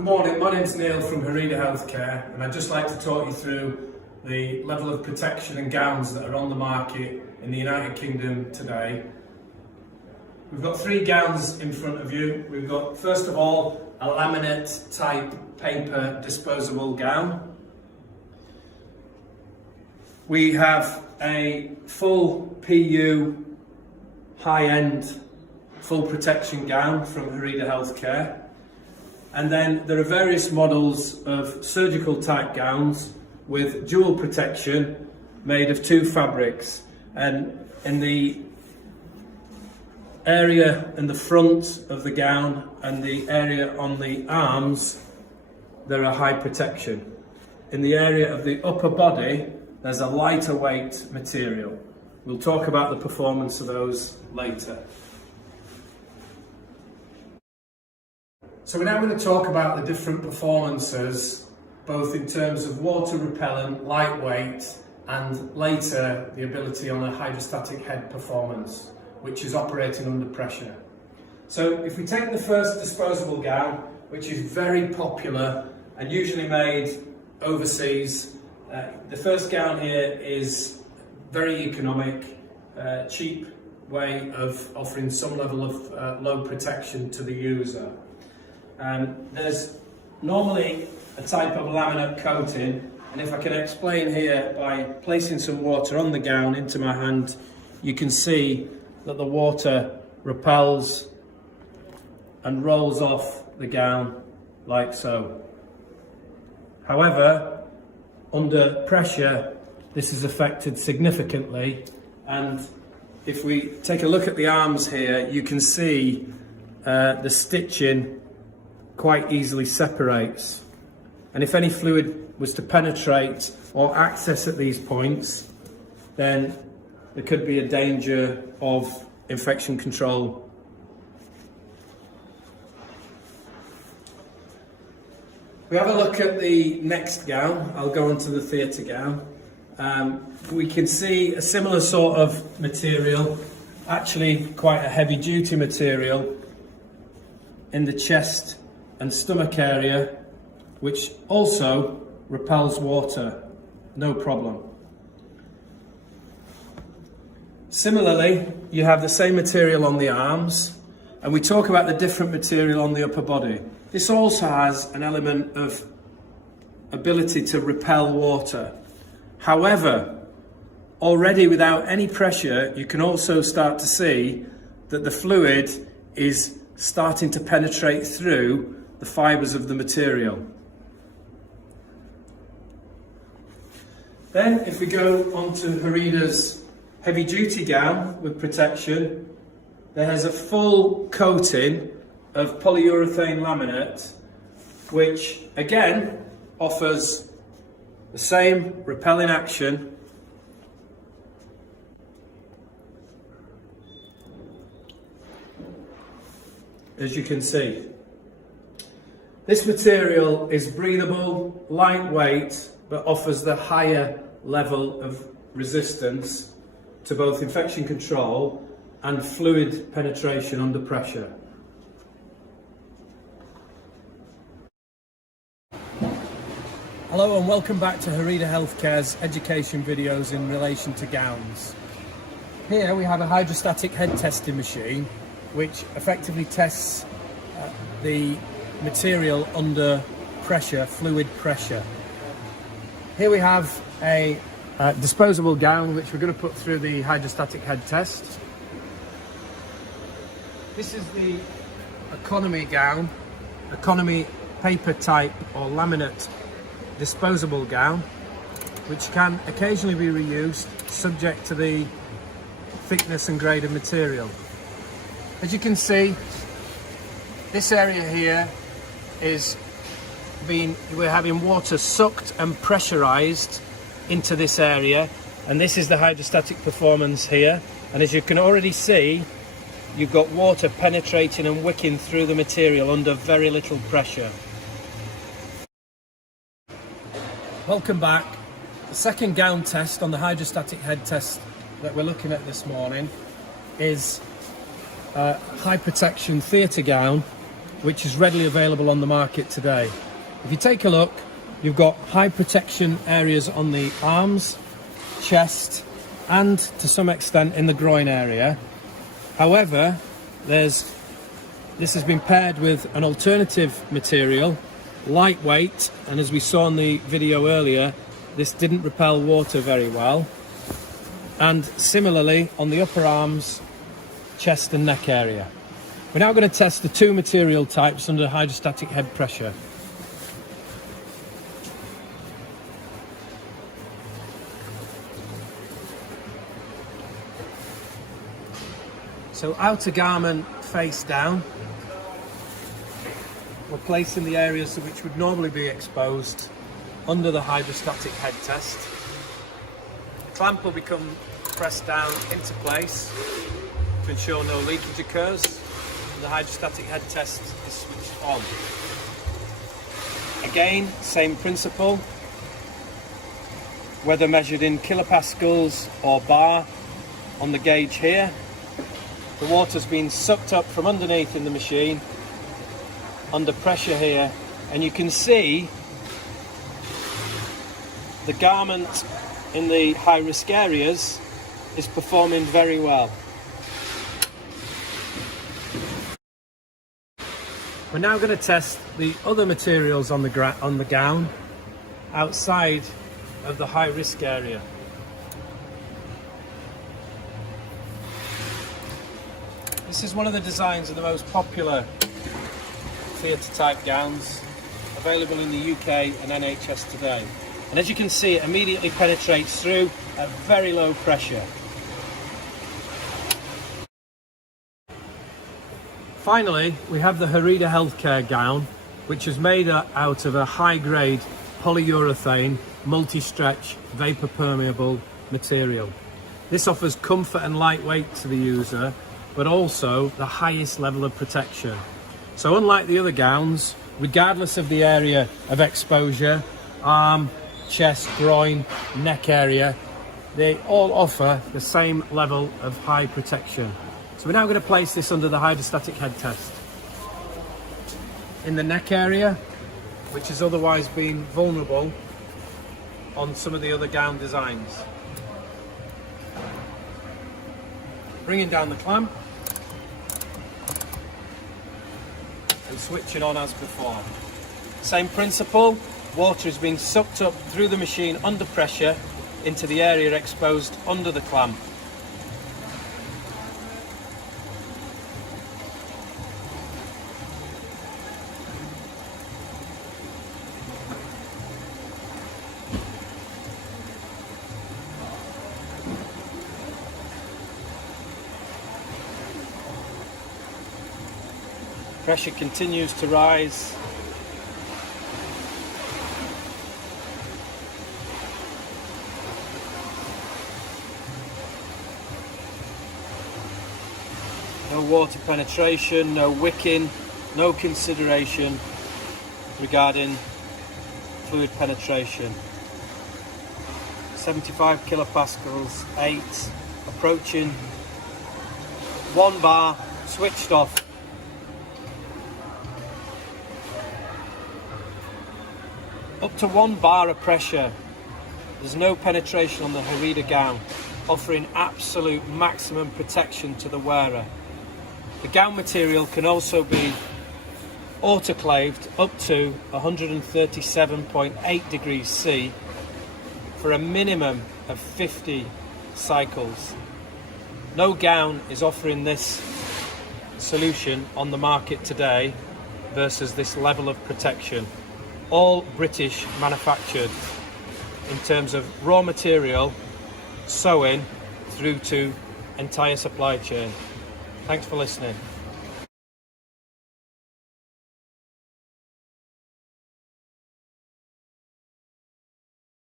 Good morning, my name's Neil from Reusable Healthcare, and I'd just like to talk you through the level of protection and gowns that are on the market in the United Kingdom today. We've got three gowns in front of you. We've got, first of all, a laminate type paper disposable gown. We have a full PU high-end full protection gown from Reusable Healthcare. And then there are various models of surgical type gowns with dual protection made of two fabrics. And in the area in the front of the gown and the area on the arms, there are high protection. In the area of the upper body, there's a lighter weight material. We'll talk about the performance of those later. So we're now going to talk about the different performances, both in terms of water repellent, lightweight, and later the ability on a hydrostatic head performance, which is operating under pressure. So if we take the first disposable gown, which is very popular and usually made overseas, the first gown here is very economic, cheap way of offering some level of low protection to the user. There's normally a type of laminate coating, and if I can explain here by placing some water on the gown into my hand, you can see that the water repels and rolls off the gown like so. However, under pressure, this is affected significantly, and if we take a look at the arms here, you can see the stitching quite easily separates, and if any fluid was to penetrate or access at these points, then there could be a danger of infection control. We have a look at the next gown. I'll go on to the theatre gown. We can see a similar sort of material, actually quite a heavy duty material in the chest and stomach area, which also repels water, no problem. Similarly, you have the same material on the arms, and we talk about the different material on the upper body. This also has an element of ability to repel water. However, already without any pressure, you can also start to see that the fluid is starting to penetrate through the fibres of the material. Then if we go on to Reusable's heavy duty gown with protection, there has a full coating of polyurethane laminate, which again offers the same repelling action as you can see. This material is breathable, lightweight, but offers the higher level of resistance to both infection control and fluid penetration under pressure. Hello and welcome back to Reusable Healthcare's education videos in relation to gowns. Here we have a hydrostatic head testing machine which effectively tests the material under pressure, fluid pressure. Here we have a disposable gown which we're going to put through the hydrostatic head test. This is the economy gown, economy paper type or laminate disposable gown, which can occasionally be reused subject to the thickness and grade of material. As you can see, this area here we're having water sucked and pressurized into this area, and this is the hydrostatic performance here, and as you can already see, you've got water penetrating and wicking through the material under very little pressure. Welcome back. The second gown test on the hydrostatic head test that we're looking at this morning is a high protection theatre gown which is readily available on the market today. If you take a look, you've got high protection areas on the arms, chest, and to some extent in the groin area. However, this has been paired with an alternative material, lightweight, and as we saw in the video earlier, this didn't repel water very well. And similarly on the upper arms, chest and neck area. We're now going to test the two material types under hydrostatic head pressure. So outer garment face down, we're placing the areas which would normally be exposed under the hydrostatic head test. The clamp will become pressed down into place to ensure no leakage occurs, and the hydrostatic head test is switched on. Again, same principle, whether measured in kilopascals or bar on the gauge here. The water's been sucked up from underneath in the machine, under pressure here, and you can see the garment in the high risk areas is performing very well. We're now going to test the other materials on the gown outside of the high risk area. This is one of the designs of the most popular theatre type gowns available in the UK and NHS today. And as you can see, it immediately penetrates through at very low pressure. Finally, we have the Harida Healthcare gown, which is made out of a high-grade polyurethane, multi-stretch, vapor-permeable material. This offers comfort and lightweight to the user, but also the highest level of protection. So unlike the other gowns, regardless of the area of exposure, arm, chest, groin, neck area, they all offer the same level of high protection. So we're now going to place this under the hydrostatic head test. In the neck area, which has otherwise been vulnerable on some of the other gown designs. Bringing down the clamp and switching on as before. Same principle, water is being sucked up through the machine under pressure into the area exposed under the clamp. Pressure continues to rise. No water penetration, no wicking, no consideration regarding fluid penetration. 75 kilopascals, 8, approaching 1 bar, switched off. Up to 1 bar of pressure. There's no penetration on the Harida gown, offering absolute maximum protection to the wearer. The gown material can also be autoclaved up to 137.8 degrees C for a minimum of 50 cycles. No gown is offering this solution on the market today versus this level of protection. All British manufactured in terms of raw material, sewing, through to entire supply chain. Thanks for listening.